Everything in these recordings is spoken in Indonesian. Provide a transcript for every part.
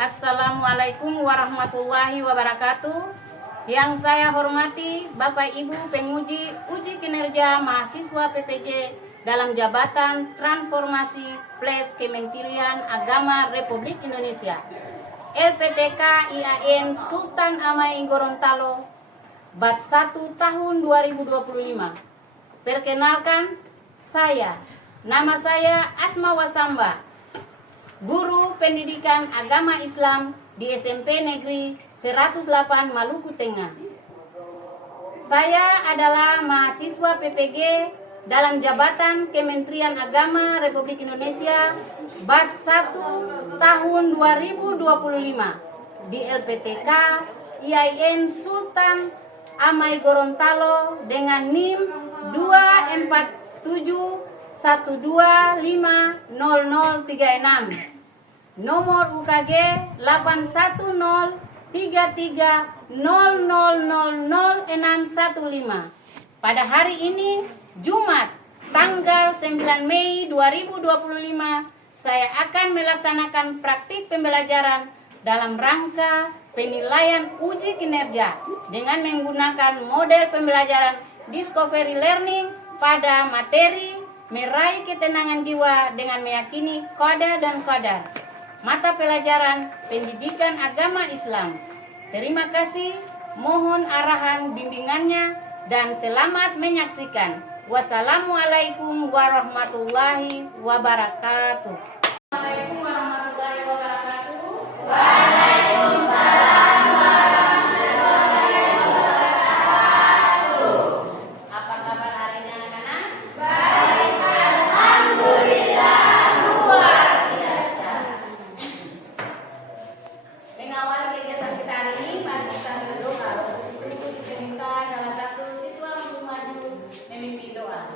Assalamualaikum warahmatullahi wabarakatuh. Yang saya hormati Bapak Ibu penguji uji kinerja mahasiswa PPG dalam jabatan transformasi plus Kementerian Agama Republik Indonesia LPTK IAIN Sultan Amai Gorontalo Bat 1 tahun 2025. Perkenalkan, nama saya Asma Wasamba, guru pendidikan agama Islam di SMP Negeri 108 Maluku Tengah. Saya adalah mahasiswa PPG dalam jabatan Kementerian Agama Republik Indonesia Bat 1 tahun 2025 di LPTK IAIN Sultan Amai Gorontalo dengan NIM 24712500036, nomor UKG 81033000615. Pada hari ini, Jumat, tanggal 9 Mei 2025, saya akan melaksanakan praktik pembelajaran dalam rangka penilaian uji kinerja dengan menggunakan model pembelajaran Discovery Learning pada materi meraih ketenangan jiwa dengan meyakini qada dan qadar, mata pelajaran pendidikan agama Islam. Terima kasih, mohon arahan bimbingannya dan selamat menyaksikan. Wassalamualaikum warahmatullahi wabarakatuh. Assalamualaikum warahmatullahi wabarakatuh. Waalaikumsalam warahmatullahi wabarakatuh. Apa kabar hari ini anak-anak? Baik, alhamdulillah, luar biasa. Mengawali kegiatan kita hari ini, mari kita berdoa. Untuk kita minta salah satu siswa untuk maju memimpin doa.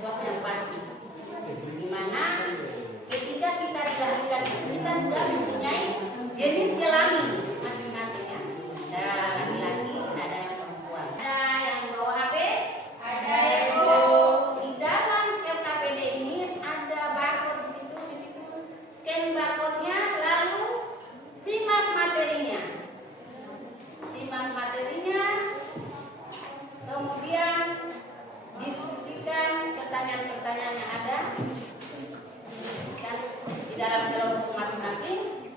sesuatu yang pasti. Dimana ketika kita dilahirkan kita sudah mempunyai jenis kelamin masing-masing ya. Ada laki-laki, ada yang perempuan. Ada yang bawa HP, ada yang bawa. Di dalam KTPD ini ada barcode di situ scan barcode-nya, lalu simak materinya. Simak materinya, kemudian diskusikan pertanyaan-pertanyaan yang ada di dalam kelompok masing-masing.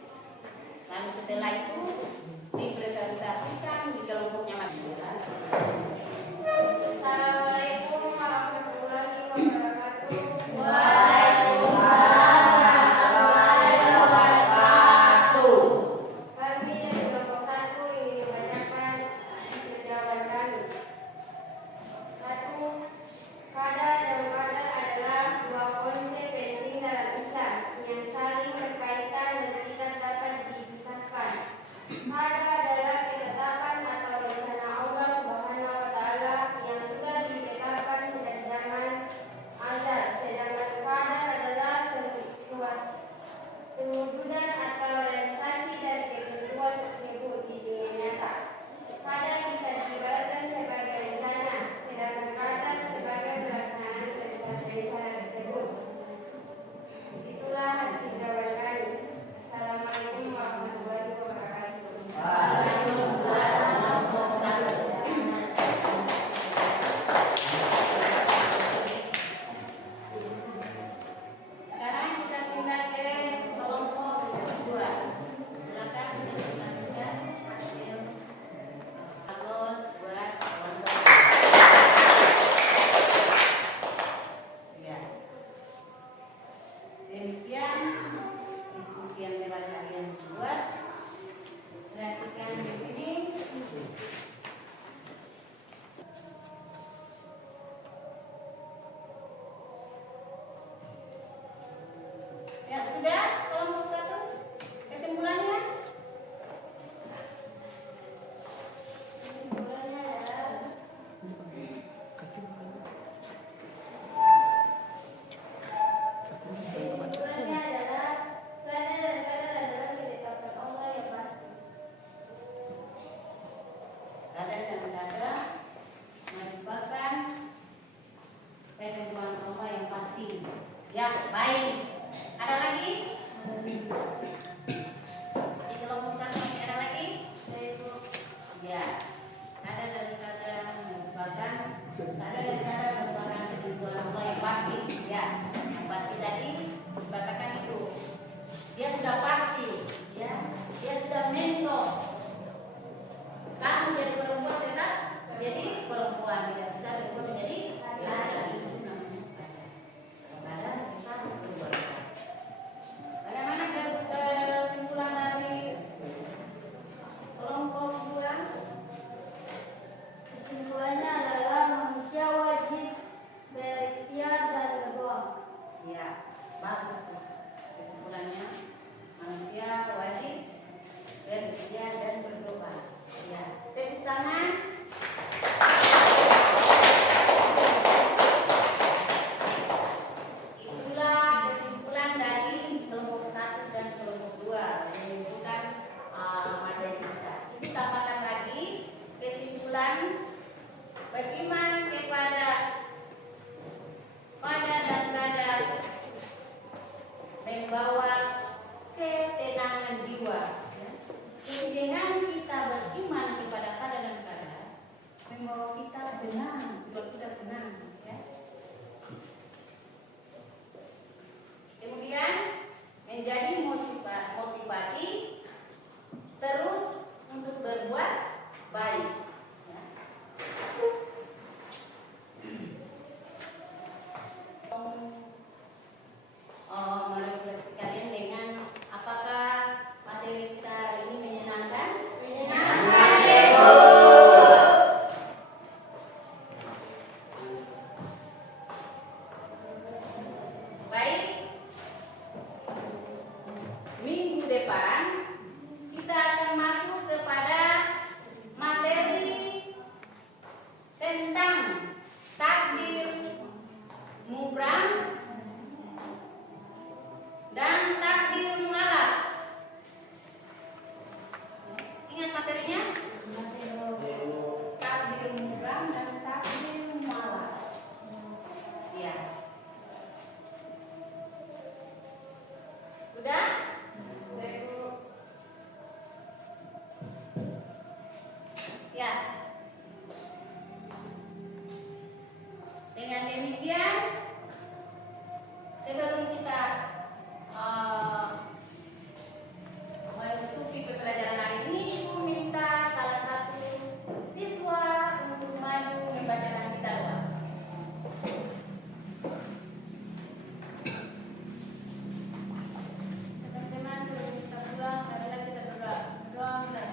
Lalu setelah itu dipresentasikan di kelompoknya masing-masing. Assalamualaikum warahmatullahi wabarakatuh. Waalaikumsalam wabarakatuh. Kami dari kelompok 1 ingin membacakan jawaban kami. 1. Qada dan qadar adalah dua konsep penting dalam Islam yang saling berkaitan dan tidak dapat dipisahkan. Qada adalah ketetapan atau rencana Allah Subhanahu wa taala yang sudah ditetapkan sejak zaman azal. Sedangkan qadar adalah pewujudan atau realisasi dari ketentuan tersebut di dunia nyata. Qadar bisa diibaratkan sebagai rencana, sedangkan qadar sebagai pelaksanaan rencana tersebut. Itulah hasil jawaban kami. Assalamualaikum warahmatullahi wabarakatuh. Waalaikumsalam warahmatullahi wabarakatuh. Sekarang kita pindah ke kelompok kedua. Silakan dilanjutkan hasil aplaus buat kelompok. Ya. Demikian diskusi yang telah kalian buat. Perhatikan di sini. Ya sudah, kelompok 1 kesimpulannya. Kesimpulannya adalah qada dan qadar adalah ketetapan Allah yang pasti. Qada dan qadar merupakan ketentuan Allah yang pasti. Ya, baik. Ada lagi? Di kelompok 1 masih ada lagi? Ya. Qada dan qadar merupakan ketentuan Allah yang pasti. Ya, yang pasti tadi dikatakan itu. Dia sudah pasti, ya. Dia sudah mentok. Kamu jadi perempuan tetap jadi perempuan, tidak bisa berubah menjadi laki-laki. Itu namanya qadar. Qadar bisa berubah. Bagaimana kesimpulan dari kelompok 2? Kesimpulannya adalah manusia wajib berikhtiar dan berdoa. Ya, bagus tuh. Kesimpulannya manusia wajib berikhtiar dan berdoa. Ya, tepuk tangan. Itulah kesimpulan dari kelompok 1 dan kelompok 2 menunjukkan materi kita. Kita tambahkan lagi kesimpulan beriman kepada qada dan qadar membawa ketenangan jiwa. Jadi dengan kita beriman kepada qada dan qadar membawa kita tenang, jiwa kita tenang. Ya. Kemudian menjadi motivasi terus untuk berbuat baik. Ya. Merefleksikan dengan apakah materi kita ini menyenangkan? Menyenangkan. mubram, dan takdirun malah. Ingat materinya? Takdir mubram dan takdir malah. Ya. Udah? Udah, Ibu. Ya. Dengan demikian sebelum kita menutupi pembelajaran hari ini, Ibu minta salah satu siswa untuk maju membacakan kita doa. Teman-teman, boleh kita ulang, marilah kita berdoa. Doa mulai.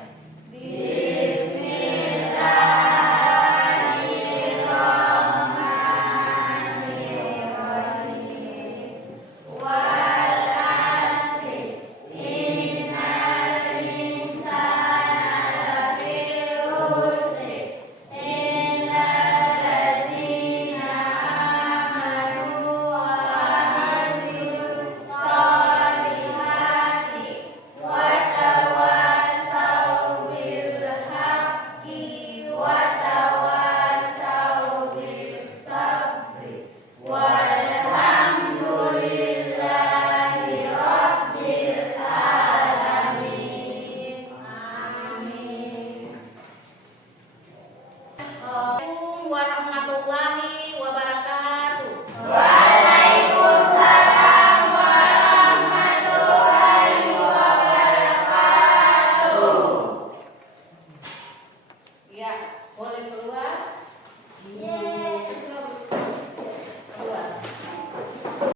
Assalamualaikum warahmatullahi wabarakatuh.